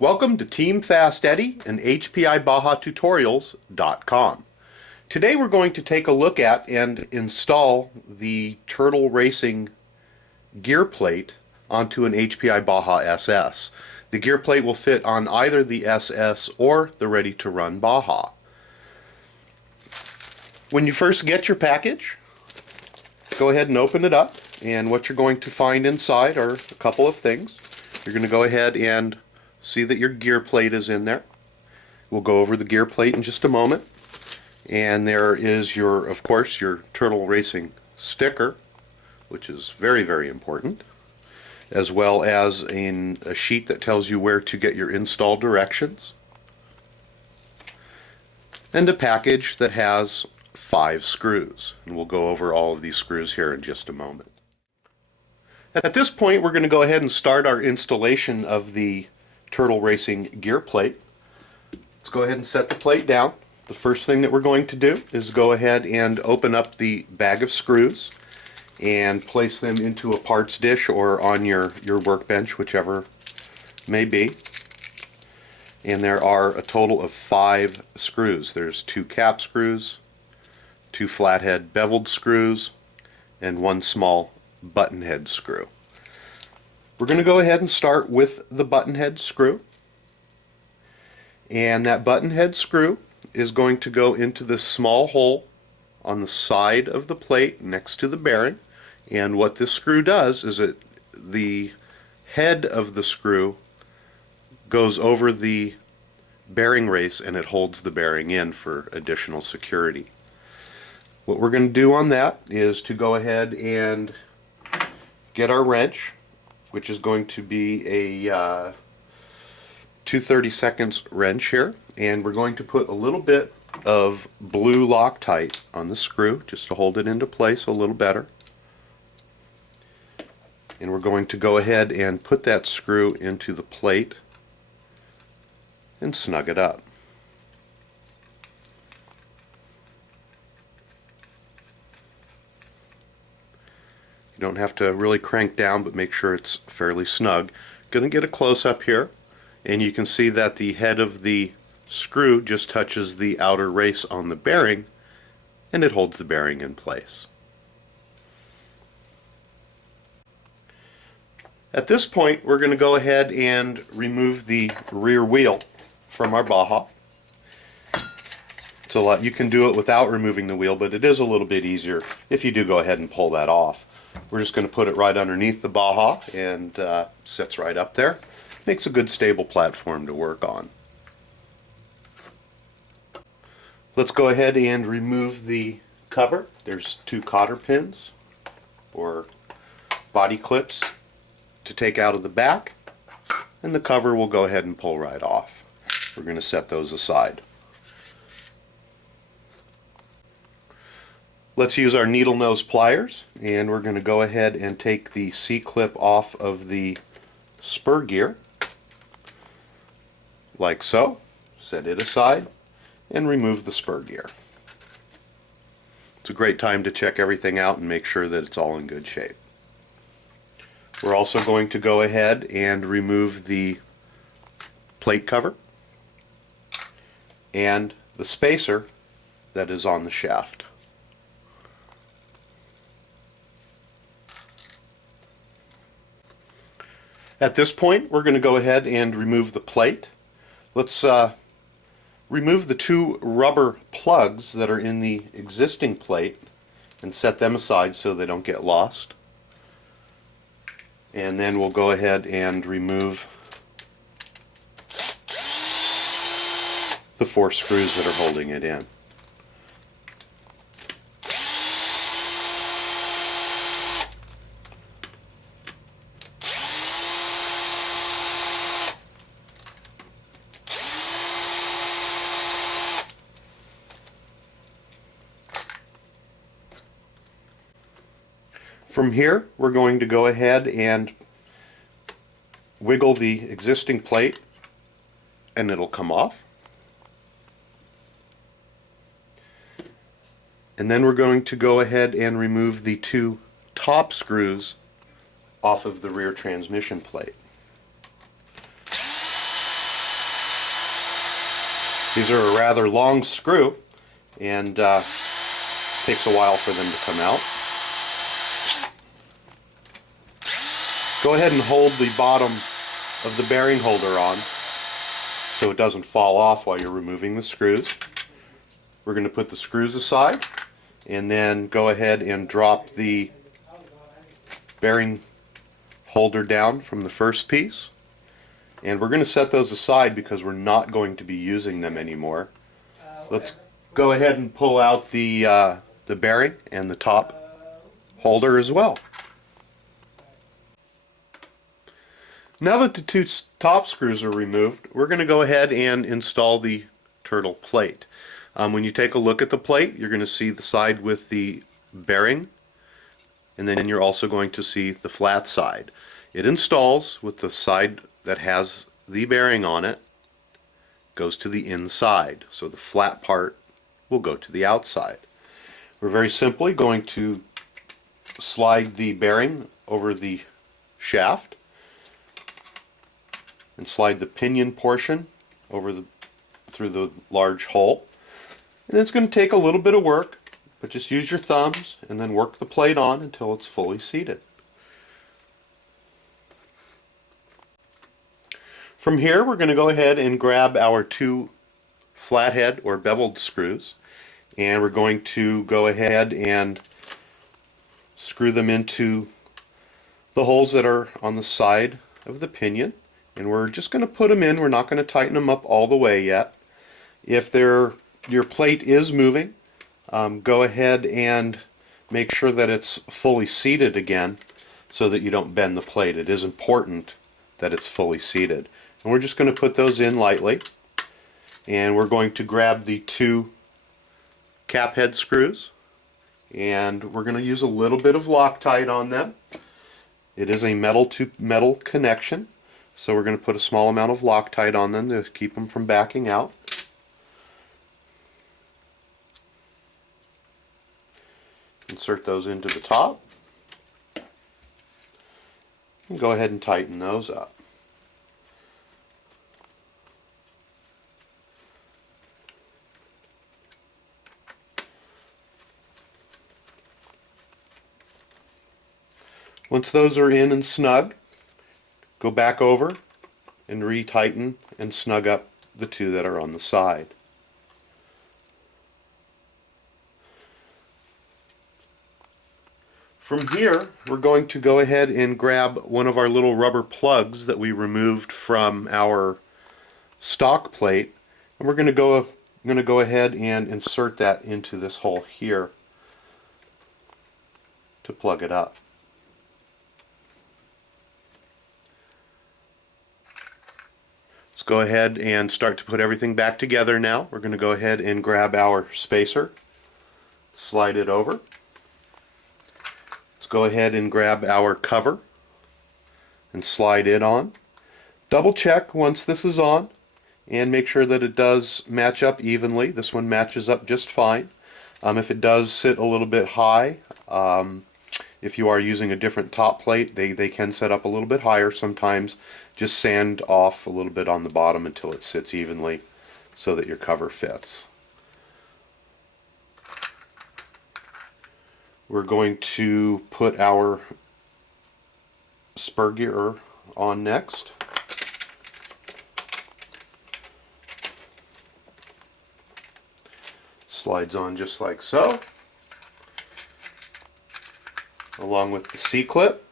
Welcome to Team FastEddy and HPIBajaTutorials.com. Today we're going to take a look at and install the Turtle Racing gear plate onto an HPI Baja SS. The gear plate will fit on either the SS or the ready-to-run Baja. When you first get your package, go ahead and open it up, and what you're going to find inside are a couple of things. You're going to go ahead and see that your gear plate is in there. We'll go over the gear plate in just a moment. And there is your, of course, your Turtle Racing sticker, which is very, very important, as well as a sheet that tells you where to get your install directions, and a package that has 5 screws. And we'll go over all of these screws here in just a moment. At this point, we're going to go ahead and start our installation of the Turtle Racing gear plate. Let's go ahead and set the plate down. The first thing that we're going to do is go ahead and open up the bag of screws and place them into a parts dish or on your workbench, whichever may be. And there are a total of 5 screws. There's 2 cap screws, 2 flathead beveled screws, and 1 small button head screw. We're going to go ahead and start with the button head screw, and that button head screw is going to go into this small hole on the side of the plate next to the bearing. And what this screw does is the head of the screw goes over the bearing race and it holds the bearing in for additional security. What we're going to do on that is to go ahead and get our wrench, which is going to be a 2/32 wrench here, and we're going to put a little bit of blue Loctite on the screw just to hold it into place a little better. And we're going to go ahead and put that screw into the plate and snug it up. You don't have to really crank down, but make sure it's fairly snug. Going to get a close-up here, and you can see that the head of the screw just touches the outer race on the bearing, and it holds the bearing in place. At this point, we're going to go ahead and remove the rear wheel from our Baja. You can do it without removing the wheel, but it is a little bit easier if you do go ahead and pull that off. We're just going to put it right underneath the Baja, and sits right up there. Makes a good stable platform to work on. Let's go ahead and remove the cover. There's 2 cotter pins or body clips to take out of the back, and the cover will go ahead and pull right off. We're going to set those aside. Let's use our needle nose pliers, and we're going to go ahead and take the C-clip off of the spur gear, like so. Set it aside and remove the spur gear. It's a great time to check everything out and make sure that it's all in good shape. We're also going to go ahead and remove the plate cover and the spacer that is on the shaft. At this point, we're going to go ahead and remove the plate. Let's remove the 2 rubber plugs that are in the existing plate and set them aside so they don't get lost. And then we'll go ahead and remove the 4 screws that are holding it in. From here, we're going to go ahead and wiggle the existing plate, and it'll come off. And then we're going to go ahead and remove the 2 top screws off of the rear transmission plate. These are a rather long screw, and takes a while for them to come out. Go ahead and hold the bottom of the bearing holder on so it doesn't fall off while you're removing the screws. We're going to put the screws aside and then go ahead and drop the bearing holder down from the first piece. And we're going to set those aside because we're not going to be using them anymore. Let's go ahead and pull out the bearing and the top holder as well. Now that the two top screws are removed, we're going to go ahead and install the turtle plate. When you take a look at the plate, you're going to see the side with the bearing, and then you're also going to see the flat side. It installs with the side that has the bearing on it, goes to the inside, so the flat part will go to the outside. We're very simply going to slide the bearing over the shaft and slide the pinion portion over through the large hole. And it's going to take a little bit of work, but just use your thumbs and then work the plate on until it's fully seated. From here, we're going to go ahead and grab our two flathead or beveled screws, and we're going to go ahead and screw them into the holes that are on the side of the pinion. And we're just going to put them in. We're not going to tighten them up all the way yet. If your plate is moving, go ahead and make sure that it's fully seated again so that you don't bend the plate. It is important that it's fully seated. And we're just going to put those in lightly. And we're going to grab the two cap head screws, and we're going to use a little bit of Loctite on them. It is a metal to metal connection, so we're going to put a small amount of Loctite on them to keep them from backing out. Insert those into the top. And go ahead and tighten those up. Once those are in and snug, go back over and re-tighten and snug up the two that are on the side. From here, we're going to go ahead and grab one of our little rubber plugs that we removed from our stock plate, and we're going to go ahead and insert that into this hole here to plug it up. Let's go ahead and start to put everything back together now. We're going to go ahead and grab our spacer, slide it over. Let's go ahead and grab our cover and slide it on. Double check once this is on and make sure that it does match up evenly. This one matches up just fine. If it does sit a little bit high, if you are using a different top plate, they can set up a little bit higher sometimes. Just sand off a little bit on the bottom until it sits evenly so that your cover fits. We're going to put our spur gear on next. Slides on just like so, along with the C-clip.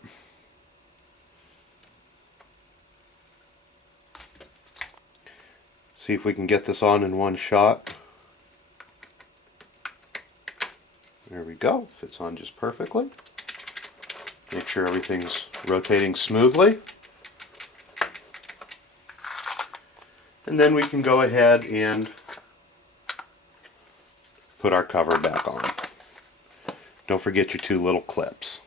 See if we can get this on in one shot. There we go, fits on just perfectly. Make sure everything's rotating smoothly. And then we can go ahead and put our cover back on. Don't forget your two little clips.